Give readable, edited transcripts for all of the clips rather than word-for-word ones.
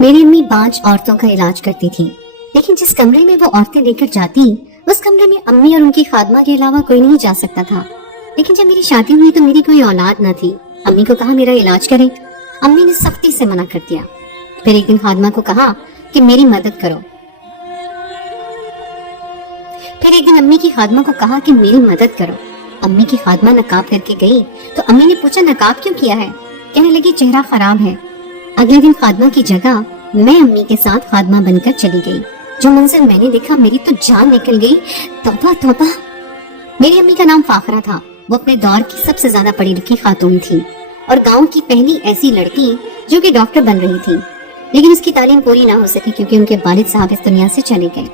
मेरी अम्मी 5 औरतों का इलाज करती थी, लेकिन जिस कमरे में वो औरतें लेकर जाती उस कमरे में अम्मी और उनकी खादमा के अलावा कोई नहीं जा सकता था। लेकिन जब मेरी शादी हुई तो मेरी कोई औलाद न थी। अम्मी को कहा मेरा इलाज करें, अम्मी ने सख्ती से मना कर दिया। फिर एक दिन खादमा को कहा कि मेरी मदद करो। फिर एक दिन अम्मी की खादमा को कहा कि मेरी मदद करो। अम्मी की खादमा नकाब करके गई तो अम्मी ने पूछा नकाब क्यों किया है? कहने लगी चेहरा खराब है। अगले दिन खादमा की जगह मैं अम्मी के साथ खादमा बनकर चली गई। जो मंजर मैंने देखा मेरी तो जान निकल गई। तौबा तौबा। मेरी अम्मी का नाम फाखरा था। वो अपने दौर की सबसे ज्यादा पढ़ी लिखी खातून थी और गांव की पहली ऐसी लड़की जो कि डॉक्टर बन रही थी, लेकिन उसकी तालीम पूरी ना हो सकी क्योंकि उनके वालिद साहब इस दुनिया से चले गए।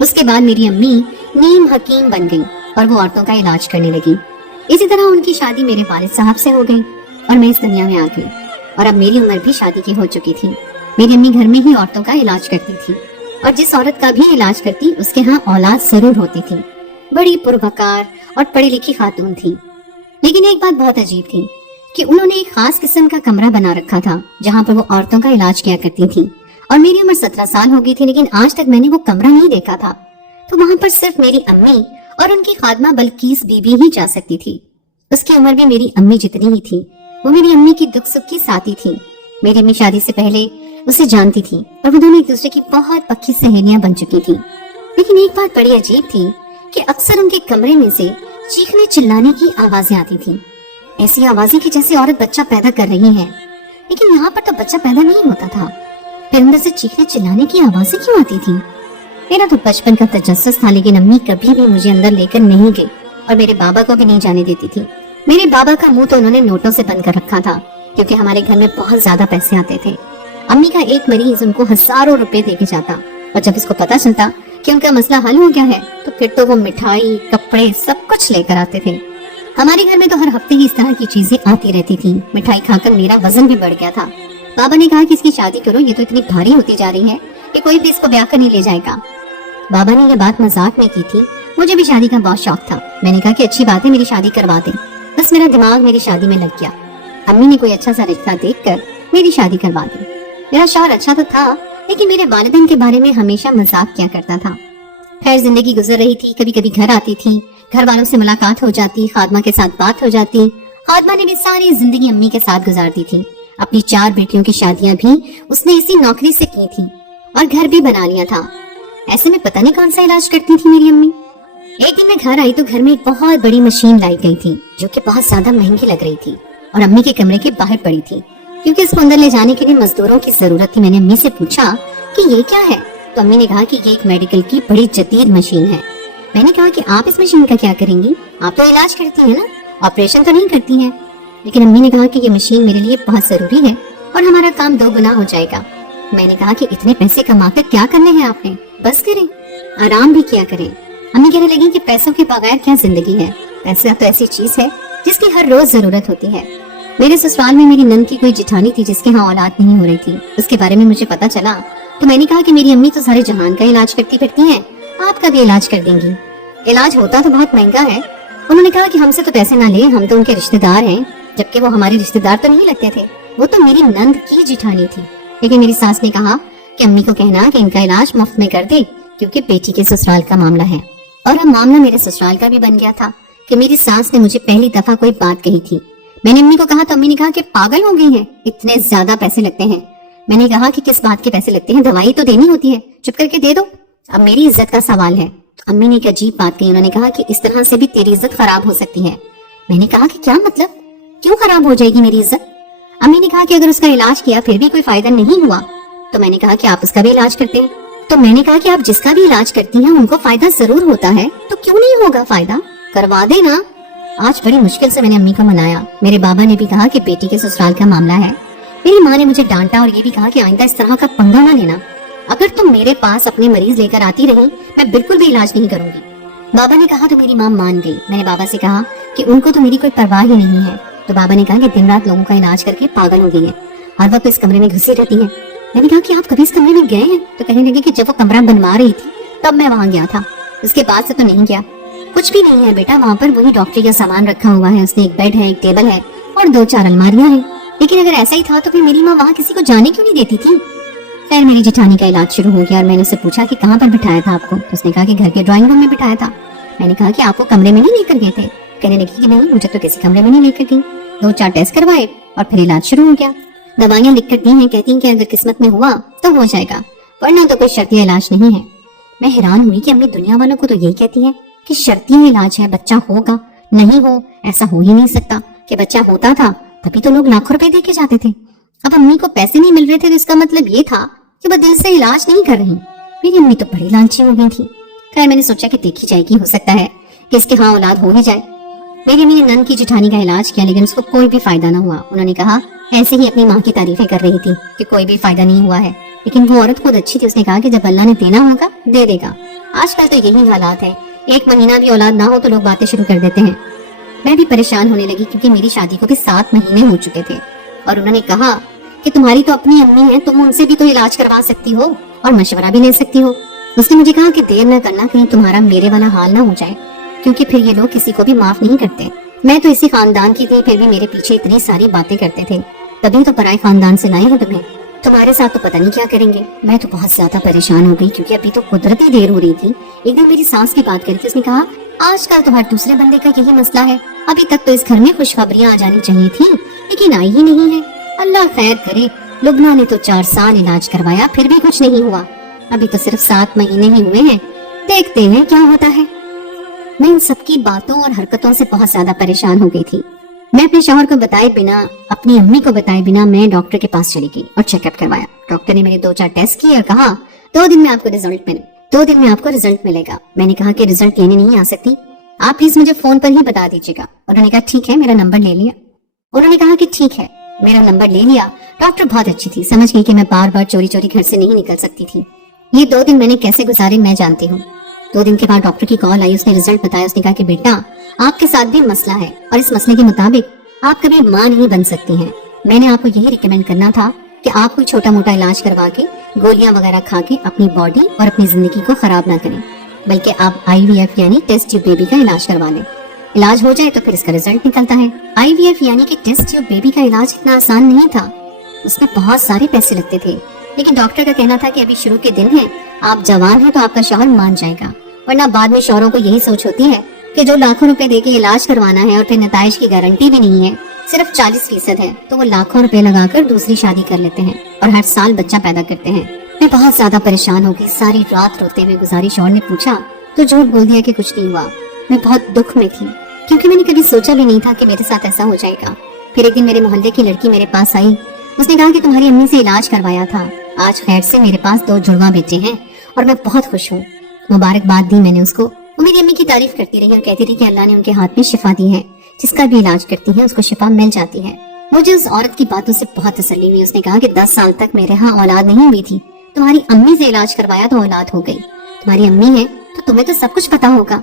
उसके बाद मेरी अम्मी नीम हकीम बन गई और वो औरतों का इलाज करने लगी। इसी तरह उनकी शादी मेरे वालिद साहब से हो गई और मैं इस दुनिया में आ गई और अब मेरी उम्र भी शादी की हो चुकी थी। मेरी अम्मी घर में ही औरतों का इलाज करती थी और जिस औरत का भी इलाज करती उसके यहाँ औलाद जरूर होती थी। बड़ी पुरवकार और पढ़ी लिखी खातून थी। लेकिन एक बात बहुत अजीब थी कि उन्होंने एक खास किस्म का कमरा बना रखा था जहाँ पर वो औरतों का इलाज किया करती थी। और मेरी उम्र 17 साल हो गई थी, लेकिन आज तक मैंने वो कमरा नहीं देखा था। तो वहाँ पर सिर्फ मेरी अम्मी और उनकी खादमा बल्कीस बीबी ही जा सकती थी। उसकी उम्र भी मेरी अम्मी जितनी ही थी। वो मेरी अम्मी की दुख सुख की साथी थी। मेरी अम्मी शादी से पहले उसे जानती थी और वो दोनों एक दूसरे की बहुत पक्की सहेलियां बन चुकी थी। लेकिन एक बात बड़ी अजीब थी कि अक्सर उनके कमरे में से चीखने चिल्लाने की आवाजें आती थी। ऐसी आवाजें कि जैसे औरत बच्चा पैदा कर रही है, लेकिन यहाँ पर तो बच्चा पैदा नहीं होता था। फिर अंदर से चीखने चिल्लाने की आवाजें क्यों आती थी? मेरा तो बचपन का तजस्सुस था, लेकिन अम्मी कभी भी मुझे अंदर लेकर नहीं गई और मेरे बाबा को भी नहीं जाने देती थी। मेरे बाबा का मुंह तो उन्होंने नोटों से बंद कर रखा था क्योंकि हमारे घर में बहुत ज्यादा पैसे आते थे। अम्मी का एक मरीज उनको हजारों रुपए देके जाता और जब इसको पता चलता कि उनका मसला हल हो गया है तो फिर तो वो मिठाई कपड़े सब कुछ लेकर आते थे। हमारे घर में तो हर हफ्ते ही इस तरह की चीजें आती रहती थी। मिठाई खाकर मेरा वजन भी बढ़ गया था। बाबा ने कहा कि इसकी शादी करो, ये तो इतनी भारी होती जा रही है कि कोई भी इसको ब्याह कर नहीं ले जाएगा। बाबा ने यह बात मजाक में की थी। मुझे भी शादी का बहुत शौक था। मैंने कहा कि अच्छी बात है, मेरी शादी करवा दे। बस मेरा दिमाग मेरी शादी में लग गया। अम्मी ने कोई अच्छा सा रिश्ता देखकर मेरी शादी करवा दी। मेरा शौहर अच्छा तो था, लेकिन मेरे वालिदैन के बारे में हमेशा मजाक किया करता था। खैर जिंदगी गुजर रही थी। कभी कभी घर आती थी, घर वालों से मुलाकात हो जाती, खादमा के साथ बात हो जाती। खादमा ने भी सारी जिंदगी अम्मी के साथ गुजारती थी। अपनी 4 बेटियों की शादियां भी उसने इसी नौकरी से की थी और घर भी बना लिया था। ऐसे में पता नहीं कौन सा इलाज करती थी मेरी अम्मी। एक दिन मैं घर आई तो घर में एक बहुत बड़ी मशीन लाई गई थी जो कि बहुत ज्यादा महंगी लग रही थी और अम्मी के कमरे के बाहर पड़ी थी क्योंकि इसको अंदर ले जाने के लिए मजदूरों की जरूरत थी। मैंने अम्मी से पूछा कि ये क्या है, तो अम्मी ने कहा कि ये एक मेडिकल की बड़ी जदीद मशीन है। मैंने कहा कि आप इस मशीन का क्या करेंगी? आप तो इलाज करती हैं ना, ऑपरेशन तो नहीं करती हैं। लेकिन अम्मी ने कहा कि ये मशीन मेरे लिए बहुत जरूरी है और हमारा काम 2 गुना हो जाएगा। मैंने कहा कि इतने पैसे कमाकर क्या करने हैं आपने, बस करें, आराम भी किया करें। अम्मी कहने लगी कि पैसों के बगैर क्या जिंदगी है, पैसा तो ऐसी चीज है जिसकी हर रोज जरूरत होती है। मेरे ससुराल में मेरी नंद की कोई जिठानी थी जिसके यहाँ औलाद नहीं हो रही थी। उसके बारे में मुझे पता चला तो मैंने कहा कि मेरी अम्मी तो सारे जहान का इलाज करती फिरती हैं, आपका भी इलाज कर देंगी। इलाज होता तो बहुत महंगा है। उन्होंने कहा कि हमसे तो पैसे ना ले, हम तो उनके रिश्तेदार हैं, जबकि वो हमारे रिश्तेदार तो नहीं लगते थे, वो तो मेरी नंद की जिठानी थी। लेकिन मेरी सास ने कहा कि अम्मी को कहना कि इनका इलाज मुफ्त में कर दे क्योंकि बेटी के ससुराल का मामला है। और अब मामला मेरे ससुराल का भी बन गया था कि मेरी सास ने मुझे पहली दफा कोई बात कही थी। मैंने अम्मी को कहा तो अम्मी ने कहा कि पागल हो गई है, इतने ज्यादा पैसे लगते हैं। मैंने कहा कि किस बात के पैसे लगते हैं, दवाई तो देनी होती है, चुप करके दे दो, अब मेरी इज्जत का सवाल है। तो अम्मी ने एक अजीब बात कही। उन्होंने कहा कि इस तरह से भी तेरी इज्जत खराब हो सकती है। मैंने कहा कि क्या मतलब, क्यों खराब हो जाएगी मेरी इज्जत? अम्मी ने कहा कि अगर उसका इलाज किया फिर भी कोई फायदा नहीं हुआ तो मैंने कहा कि आप उसका भी इलाज करते हैं। तो मैंने कहा कि आप जिसका भी इलाज करती हैं उनको फायदा जरूर होता है, तो क्यों नहीं होगा फायदा, करवा देना। आज बड़ी मुश्किल से मैंने अम्मी को मनाया। मेरे बाबा ने भी कहा कि बेटी के ससुराल का मामला है। मेरी माँ ने मुझे डांटा और ये भी कहा कि आइंदा इस तरह का पंगा ना लेना। अगर तुम मेरे पास अपने मरीज लेकर आती रही मैं बिल्कुल भी इलाज नहीं करूंगी। बाबा ने कहा तो मेरी माँ मान गई। मैंने बाबा से कहा कि उनको तो मेरी कोई परवाह ही नहीं है। तो बाबा ने कहा कि दिन रात लोगों का इलाज करके पागल हो गई है, हर वक्त इस कमरे में घुसी रहती है। मैंने कहा कि आप कभी इस कमरे में गए हैं? तो कहने लगे कि जब वो कमरा बनवा रही थी तब मैं वहाँ गया था, उसके बाद से तो नहीं गया। कुछ भी नहीं है बेटा, वहाँ पर वही डॉक्टरी का सामान रखा हुआ है। उसने एक बेड है, एक टेबल है और 2-4 अलमारियां हैं। लेकिन अगर ऐसा ही था तो फिर मेरी माँ वहाँ किसी को जाने क्यों नहीं देती थी? खैर मेरी जेठानी का इलाज शुरू हो गया और मैंने उससे पूछा कि कहाँ पर बिठाया था आपको। तो उसने कहा कि घर के ड्राइंग रूम में बिठाया था। मैंने कहा कि आपको कमरे में नहीं लेकर गए थे। कहने लगी कि नहीं, मुझे तो किसी कमरे में नहीं लेकर गई। 2-4 टेस्ट करवाए और फिर इलाज शुरू हो गया। दवाइयाँ लिख कर दी हैं, कहती हैं कि अगर किस्मत में हुआ तो हो जाएगा, वरना तो कोई शर्तीय इलाज नहीं है। मैं हैरान हुई कि अम्मी दुनिया वालों को तो यही कहती है कि शर्तीय इलाज है, बच्चा होगा, नहीं हो ऐसा हो ही नहीं सकता। कि बच्चा होता था तभी तो लोग लाखों रुपए दे के जाते थे। अब अम्मी को पैसे नहीं मिल रहे थे तो इसका मतलब ये था कि वो दिल से इलाज नहीं कर रही। मेरी अम्मी तो बड़ी लालची हो गई थी। खैर मैंने सोचा कि देखी जाएगी, हो सकता है कि इसके हाँ औलाद हो ही जाए। मेरी अम्मी ने नंद की जेठानी का इलाज किया लेकिन उसको कोई भी फायदा ना हुआ। उन्होंने कहा, ऐसे ही अपनी माँ की तारीफें कर रही थी कि कोई भी फायदा नहीं हुआ है, लेकिन वो औरत खुद अच्छी थी। उसने कहा कि जब अल्लाह ने देना होगा दे देगा। आजकल तो यही हालात है, 1 महीना भी औलाद ना हो तो लोग बातें शुरू कर देते हैं। मैं भी परेशान होने लगी क्योंकि मेरी शादी को भी 7 महीने हो चुके थे और उन्होंने कहा कि तुम्हारी तो अपनी अम्मी है, तुम उनसे भी तो इलाज करवा सकती हो और मशवरा भी ले सकती हो। उसने मुझे कहा कि देर न करना, कहीं तुम्हारा मेरे वाला हाल ना हो जाए, क्योंकि फिर ये लोग किसी को भी माफ नहीं करते। मैं तो इसी खानदान की थी, फिर भी मेरे पीछे इतनी सारी बातें करते थे, तभी तो पराए खानदान से लाए हैं तुम्हें। तुम्हारे साथ तो पता नहीं क्या करेंगे। मैं तो बहुत ज्यादा परेशान हो गई क्योंकि अभी तो कुदरती देर हो रही थी। एक दिन मेरी सास की बात करी थी, उसने कहा आजकल तो हर दूसरे बंदे का यही मसला है, अभी तक तो इस घर में खुशखबरियां आ जानी चाहिए थी लेकिन आई ही नहीं है। अल्लाह खैर करे। लुबना ने तो 4 साल इलाज करवाया फिर भी कुछ नहीं हुआ, अभी तो सिर्फ 7 महीने ही हुए हैं, देखते हैं क्या होता है। मैं इन सबकी बातों और हरकतों से बहुत ज्यादा परेशान हो गई थी। मैं अपने शौहर को बताए बिना, अपनी अम्मी को बताए बिना मैं डॉक्टर के पास चली गई और चेकअप करवाया। डॉक्टर ने मेरे 2-4 टेस्ट किए और कहा 2 दिन में आपको रिजल्ट मिलेगा। मैंने कहा कि रिजल्ट लेने नहीं आ सकती, आप प्लीज मुझे फोन पर ही बता दीजिएगा। उन्होंने कहा ठीक है, मेरा नंबर ले लिया। उन्होंने कहा कि ठीक है, मेरा नंबर ले लिया। डॉक्टर बहुत अच्छी थी, समझ गई कि मैं बार बार चोरी चोरी घर से नहीं निकल सकती थी। ये 2 दिन मैंने कैसे गुजारे मैं जानती हूँ। 2 दिन के बाद डॉक्टर की कॉल आई, उसने रिजल्ट बताया। उसने कहा कि बेटा आपके साथ भी मसला है और इस मसले के मुताबिक आप कभी माँ नहीं बन सकती हैं। मैंने आपको यही रिकमेंड करना था कि आप कोई छोटा मोटा इलाज करवा के, गोलियां वगैरह खा के अपनी बॉडी और अपनी जिंदगी को खराब ना करें, बल्कि आप IVF यानी टेस्ट ट्यूब बेबी का इलाज करवा लें। इलाज हो जाए तो फिर इसका रिजल्ट निकलता है। IVF यानी कि टेस्ट ट्यूब बेबी का इलाज इतना आसान नहीं था, उसमें बहुत सारे पैसे लगते थे। लेकिन डॉक्टर का कहना था कि अभी शुरू के दिन है, आप जवान हैं तो आपका शौहर मान जाएगा, वरना बाद में शौहरों को यही सोच होती है कि जो लाखों रुपए देके इलाज करवाना है और फिर नताइज की गारंटी भी नहीं है, सिर्फ 40% है, तो वो लाखों रुपए लगाकर दूसरी शादी कर लेते हैं और हर साल बच्चा पैदा करते हैं। मैं बहुत ज्यादा परेशान हो गई, सारी रात रोते हुए गुजारी। शौहर ने पूछा तो झूठ बोल दिया कि कुछ नहीं हुआ। मैं बहुत दुख में थी क्योंकि मैंने कभी सोचा भी नहीं था कि मेरे साथ ऐसा हो जाएगा। फिर एक दिन मेरे मोहल्ले की लड़की मेरे पास आई, उसने कहा कि तुम्हारी अम्मी से इलाज करवाया था, आज खैर से मेरे पास 2 जुड़वा बेटे हैं और मैं बहुत खुश हूँ। मुबारकबाद दी मैंने उसको। वो मेरी अम्मी की तारीफ करती रही और कहती रही कि अल्लाह ने उनके हाथ में शिफा दी है, जिसका भी इलाज करती है उसको शिफा मिल जाती है। मुझे उस औरत की बातों से बहुत तसल्ली हुई। उसने कहा कि 10 साल तक मेरे यहाँ औलाद नहीं हुई थी, तुम्हारी अम्मी से इलाज करवाया तो औलाद हो गई। तुम्हारी अम्मी है तो तुम्हें तो सब कुछ पता होगा।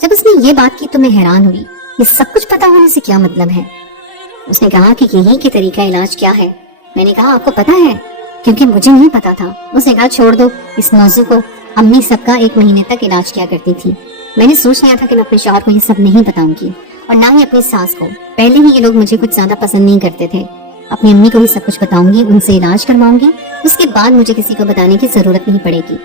जब उसने ये बात की तो मैं हैरान हुई, ये सब कुछ पता होने से क्या मतलब है। उसने कहा कि यही के तरीका इलाज क्या है। मैंने कहा आपको पता है, क्योंकि मुझे नहीं पता था। उसने कहा छोड़ दो इस मौजू को, अम्मी सबका 1 महीने तक इलाज किया करती थी। मैंने सोच लिया था कि मैं अपने शौहर को ये सब नहीं बताऊंगी और ना ही अपनी सास को। पहले ही ये लोग मुझे कुछ ज्यादा पसंद नहीं करते थे। अपनी अम्मी को ही सब कुछ बताऊंगी, उनसे इलाज करवाऊंगी, उसके बाद मुझे किसी को बताने की जरूरत नहीं पड़ेगी।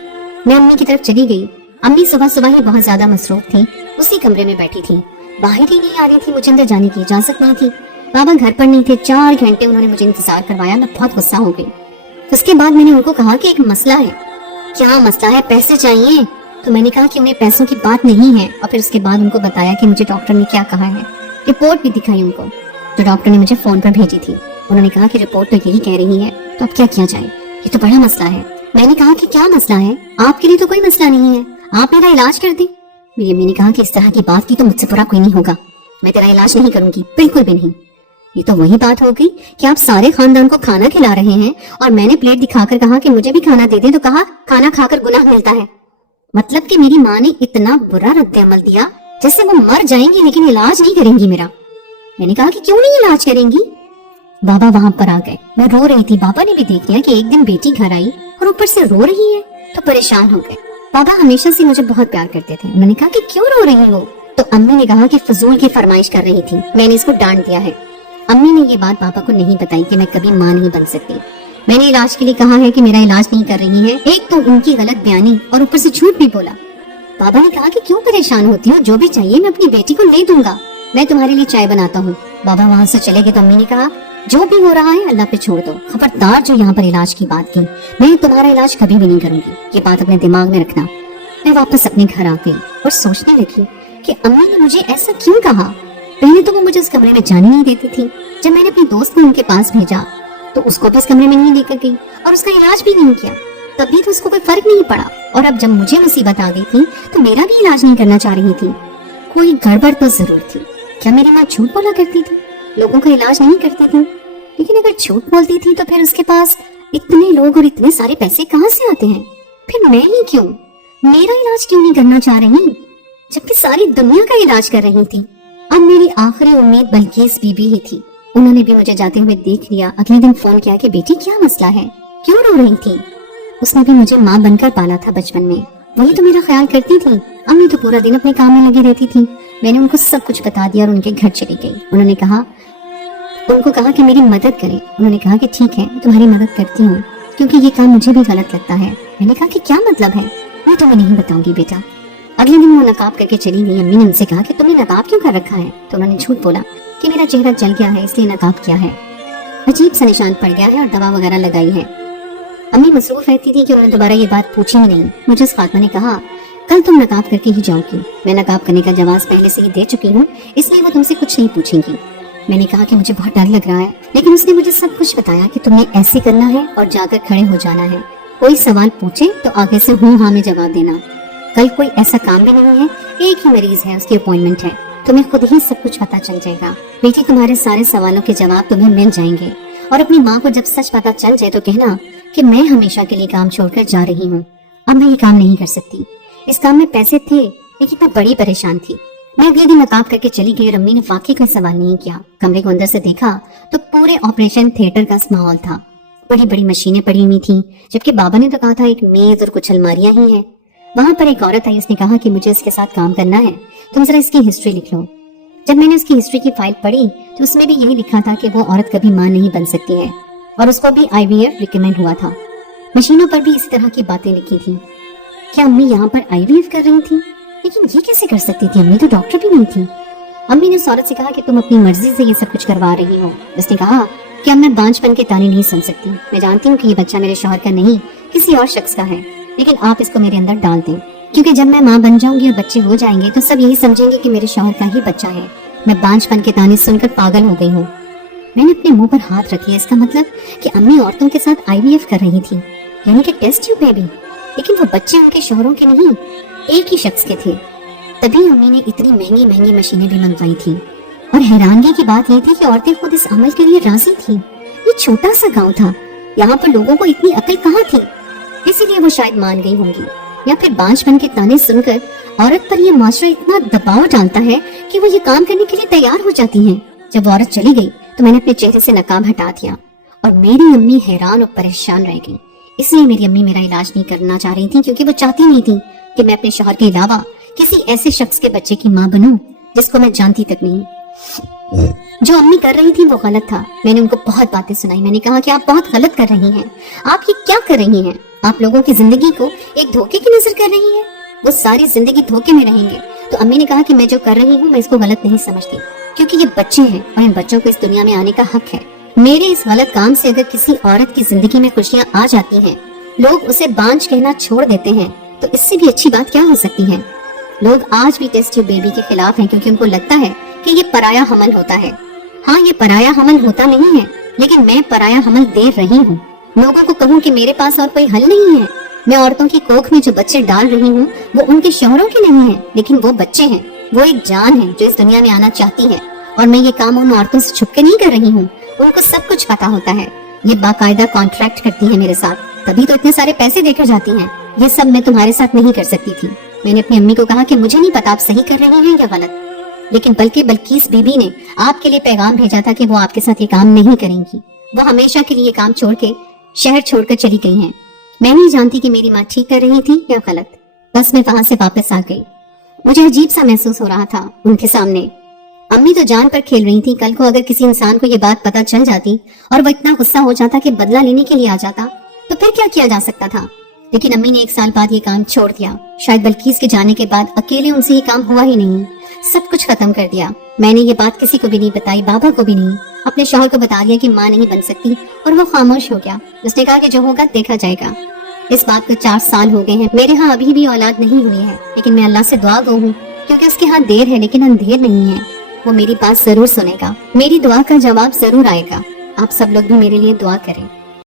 मैं अम्मी की तरफ चली गई। अम्मी सुबह सुबह ही बहुत ज्यादा मसरूफ थी, उसी कमरे में बैठी थी, बाहर ही नहीं आ रही थी। मुझे अंदर जाने की इजाजत नहीं थी। बाबा घर पर नहीं थे। 4 घंटे उन्होंने मुझे इंतजार करवाया। मैं बहुत गुस्सा हो गई। उसके बाद मैंने उनको कहा कि एक मसला है। क्या मसला है? पैसे चाहिए। तो मैंने कहा कि उन्हें पैसों की बात नहीं है और फिर उसके बाद उनको बताया कि मुझे डॉक्टर ने क्या कहा है। रिपोर्ट भी दिखाई उनको, जो डॉक्टर ने मुझे फोन पर भेजी थी। उन्होंने कहा कि रिपोर्ट तो यही कह रही है, तो अब क्या किया जाए, ये तो बड़ा मसला है। मैंने कहा कि क्या मसला है? आपके लिए तो कोई मसला नहीं है, आप मेरा इलाज कर दें। मेरी अम्मी ने कहा कि इस तरह की बात की तो मुझसे बुरा कोई नहीं होगा, मैं तेरा इलाज नहीं करूंगी, बिल्कुल भी नहीं। ये तो वही बात हो गई कि आप सारे खानदान को खाना खिला रहे हैं और मैंने प्लेट दिखाकर कहा कि मुझे भी खाना दे दे, तो कहा खाना खाकर गुनाह मिलता है। मतलब कि मेरी माँ ने इतना बुरा रद्द अमल दिया जैसे वो मर जाएंगी लेकिन इलाज नहीं करेंगी मेरा। मैंने कहा कि क्यों नहीं इलाज करेंगी? बाबा वहां पर आ गए। मैं रो रही थी। बाबा ने भी देख लिया कि एक दिन बेटी घर आई और ऊपर से रो रही है, तो परेशान हो गए। बाबा हमेशा से मुझे बहुत प्यार करते थे। उन्होंने कहा कि क्यों रो रही हो? तो अम्मी ने कहा कि फजूल की फरमाइश कर रही थी, मैंने इसको डांट दिया है। अम्मी ने ये बात पापा को नहीं बताई कि मैं कभी माँ नहीं बन सकती, मैंने इलाज के लिए कहा है कि मेरा इलाज नहीं कर रही है। एक तो इनकी गलत बयानी और ऊपर से झूठ भी बोला। बाबा ने कहा कि क्यों परेशान होती हो, जो भी चाहिए मैं अपनी बेटी को ले दूंगा, मैं तुम्हारे लिए चाय बनाता हूँ। बाबा वहाँ से चले गए तो अम्मी ने कहा जो भी हो रहा है अल्लाह पे छोड़ दो, खबरदार जो यहाँ पर इलाज की बात की, मैं तुम्हारा इलाज कभी भी नहीं करूंगी, ये बात अपने दिमाग में रखना। मैं वापस अपने घर आ गई और सोचने लगी कि अम्मी ने मुझे ऐसा क्यों कहा। पहले तो वो मुझे उस कमरे में जाने नहीं देती थी। जब मैंने अपनी दोस्त को उनके पास भेजा तो उसको भी इस कमरे में नहीं लेकर गई और उसका इलाज भी नहीं किया, तब भी तो उसको कोई फर्क नहीं पड़ा। और अब जब मुझे मुसीबत आ गई थी तो मेरा भी इलाज नहीं करना चाह रही थी। कोई गड़बड़ तो जरूर थी। क्या मेरी माँ झूठ बोला करती थी, लोगों का इलाज नहीं करती थी? लेकिन अगर झूठ बोलती थी तो फिर उसके पास इतने लोग और इतने सारे पैसे कहाँ से आते हैं? फिर मैं ही क्यों, मेरा इलाज क्यों नहीं करना चाह रही, जबकि सारी दुनिया का इलाज कर रही थी? अब मेरी आखिरी उम्मीद बल्कीस बीबी ही थी। उन्होंने भी मुझे जाते हुए देख लिया। अगले दिन फोन किया कि बेटी क्या मसला है, क्यों रो रही थी? उसने भी मुझे माँ बनकर पाला था बचपन में, वही तो मेरा ख्याल करती थी। अम्मी तो पूरा दिन अपने काम में लगी रहती थी। मैंने उनको सब कुछ बता दिया और उनके घर चली गई। उनको कहा कि मेरी मदद करें। उन्होंने कहा कि ठीक है, तुम्हारी मदद करती हूँ, क्योंकि ये काम मुझे भी गलत लगता है। मैंने कहा कि क्या मतलब है? मैं तुम्हें नहीं बताऊंगी बेटा। अगले दिन वो नकाब करके चली गई। अम्मी ने उनसे कहा कि तुमने नकाब क्यों कर रखा है? तो उन्होंने झूठ बोला कि मेरा चेहरा जल गया है इसलिए नकाब किया है, अजीब सा निशान पड़ गया है और दवा वगैरह लगाई है। अम्मी मसरूफ रहती थी कि उन्होंने दोबारा ये बात पूछी ही नहीं। मुझे उस फातिमा ने कहा कल तुम नकाब करके ही जाओगी। मैं नकाब करने का जवाब पहले से ही दे चुकी हूँ, इसलिए वो तुमसे कुछ नहीं पूछेंगी। मैंने कहा कि मुझे बहुत डर लग रहा है, लेकिन उसने मुझे सब कुछ बताया कि तुम्हें ऐसे करना है और जाकर खड़े हो जाना है। कोई सवाल पूछे तो आगे से हूँ हाँ में जवाब देना। कल कोई ऐसा काम भी नहीं है, एक ही मरीज है, उसकी अपॉइंटमेंट है, तुम्हें खुद ही सब कुछ पता चल जाएगा। बेटी तुम्हारे सारे सवालों के जवाब तुम्हें मिल जाएंगे और अपनी माँ को जब सच पता चल जाए तो कहना कि मैं हमेशा के लिए काम छोड़कर जा रही हूँ, अब मैं ये काम नहीं कर सकती। इस काम में पैसे थे लेकिन मैं बड़ी परेशान थी। मैं अगले दिन नकाब करके चली गई और अम्मी ने वाकई कोई सवाल नहीं किया। कमरे को अंदर से देखा तो पूरे ऑपरेशन थिएटर का माहौल था। बड़ी बड़ी मशीनें पड़ी हुई थी, जबकि बाबा ने तो कहा था एक मेज और कुछ अलमारियां ही हैं। वहां पर एक औरत आई, उसने कहा कि मुझे इसके साथ काम करना है, तुम जरा इसकी हिस्ट्री लिख लो। जब मैंने उसकी हिस्ट्री की फाइल पढ़ी तो उसमें भी यही लिखा था कि वो औरत कभी मां नहीं बन सकती है और उसको भी IVF रिकमेंड हुआ था। मशीनों पर भी इसी तरह की बातें लिखी थी। क्या अम्मी यहाँ पर IVF कर रही थी? लेकिन ये कैसे कर सकती थी? अम्मी तो डॉक्टर भी नहीं थी। अम्मी ने उस औरत से कहा कि तुम अपनी मर्जी से ये सब कुछ करवा रही हो। उसने कहा कि अब मैं बांझपन के ताने नहीं सुन सकती। मैं जानती हूँ कि ये बच्चा मेरे शौहर का नहीं, किसी और शख्स का है, लेकिन आप इसको मेरे अंदर डाल दें, क्योंकि जब मैं माँ बन जाऊंगी और बच्चे हो जाएंगे तो सब यही समझेंगे कि मेरे शौहर का ही बच्चा है। मैं बांझपन के ताने सुनकर पागल हो गई हूँ। मैंने अपने मुंह पर हाथ रख लिया। इसका मतलब कि अम्मी औरतों के साथ IVF कर रही थी, यानी कि टेस्ट ट्यूब बेबी। लेकिन वो बच्चे उनके शौहरों के नहीं, एक ही शख्स के थे। तभी अम्मी ने इतनी महंगी महंगी मशीनें भी मंगवाई थी। और हैरानगी की बात यह थी कि औरतें खुद इस अमल के लिए राजी थी। ये छोटा सा गांव था, यहाँ पर लोगों को इतनी अकल कहाँ थी, इसीलिए वो शायद मान गई होंगी। या फिर बांझपन के ताने सुनकर औरत पर यह माशरा इतना दबाव डालता है कि वो ये काम करने के लिए तैयार हो जाती है। जब औरत चली गई तो मैंने अपने चेहरे से नकाब हटा दिया और मेरी अम्मी हैरान और परेशान रह गई। इसलिए मेरी अम्मी मेरा इलाज नहीं करना चाह रही थी, क्योंकि वो चाहती नहीं थी कि मैं अपने शौहर के अलावा किसी ऐसे शख्स के बच्चे की माँ बनूं जिसको मैं जानती तक नहीं। जो अम्मी कर रही थी वो गलत था। मैंने उनको बहुत बातें सुनाई। मैंने कहा कि आप बहुत गलत कर रही हैं, आप ये क्या कर रही हैं? आप लोगों की जिंदगी को एक धोखे की नजर कर रही हैं, वो सारी जिंदगी धोखे में रहेंगे। तो अम्मी ने कहा कि मैं जो कर रही हूँ मैं इसको गलत नहीं समझती, क्योंकि ये बच्चे हैं और इन बच्चों को इस दुनिया में आने का हक है। मेरे इस गलत काम से अगर किसी औरत की जिंदगी में खुशियाँ आ जाती हैं, लोग उसे बांझ कहना छोड़ देते हैं, तो इससे भी अच्छी बात क्या हो सकती है? लोग आज भी टेस्ट ट्यूब बेबी के खिलाफ हैं, क्योंकि उनको लगता है कि ये पराया हमल होता है। हाँ, ये पराया हमल होता नहीं है, लेकिन मैं पराया हमल दे रही हूँ। लोगों को कहूँ कि मेरे पास और कोई हल नहीं है। मैं औरतों की कोख में जो बच्चे डाल रही हूँ वो उनके शौहरों के नहीं है, लेकिन वो बच्चे हैं, वो एक जान है जो इस दुनिया में आना चाहती है। और मैं ये काम उन औरतों से छुप के नहीं कर रही हूँ, उनको सब कुछ पता होता है। ये बाकायदा कॉन्ट्रैक्ट करती है मेरे साथ, तभी तो इतने सारे पैसे देकर जाती हैं। ये सब मैं तुम्हारे साथ नहीं कर सकती थी। मैंने अपनी अम्मी को कहा कि मुझे नहीं पता आप सही कर रही हैं या गलत, लेकिन बल्कि बल्कीस बीबी ने आपके लिए पैगाम भेजा था कि वो आपके साथ ये काम नहीं करेंगी। वो हमेशा के लिए काम छोड़ के शहर छोड़कर चली गई हैं। मैं नहीं जानती कि मेरी माँ ठीक कर रही थी या गलत। बस मैं वहां से वापस आ गई। मुझे अजीब सा महसूस हो रहा था उनके सामने। अम्मी तो जान पर खेल रही थी, कल को अगर किसी इंसान को ये बात पता चल जाती और वो इतना गुस्सा हो जाता कि बदला लेने के लिए आ जाता, तो फिर क्या किया जा सकता था। लेकिन अम्मी ने 1 साल बाद ये काम छोड़ दिया। शायद बल्कीस के जाने के बाद अकेले उनसे ये काम हुआ ही नहीं, सब कुछ खत्म कर दिया। मैंने ये बात किसी को भी नहीं बताई, बाबा को भी नहीं। अपने शौहर को बता दिया कि माँ नहीं बन सकती, और वो खामोश हो गया। उसने कहा कि जो होगा देखा जाएगा। इस बात को 4 साल हो गए हैं। मेरे यहाँ अभी भी औलाद नहीं हुई है, लेकिन मैं अल्लाह से दुआ गो हूँ, क्योंकि उसके यहाँ देर है लेकिन अंधेर नहीं है। वो मेरी बात जरूर सुनेगा, मेरी दुआ का जवाब जरूर आएगा। आप सब लोग भी मेरे लिए दुआ करें।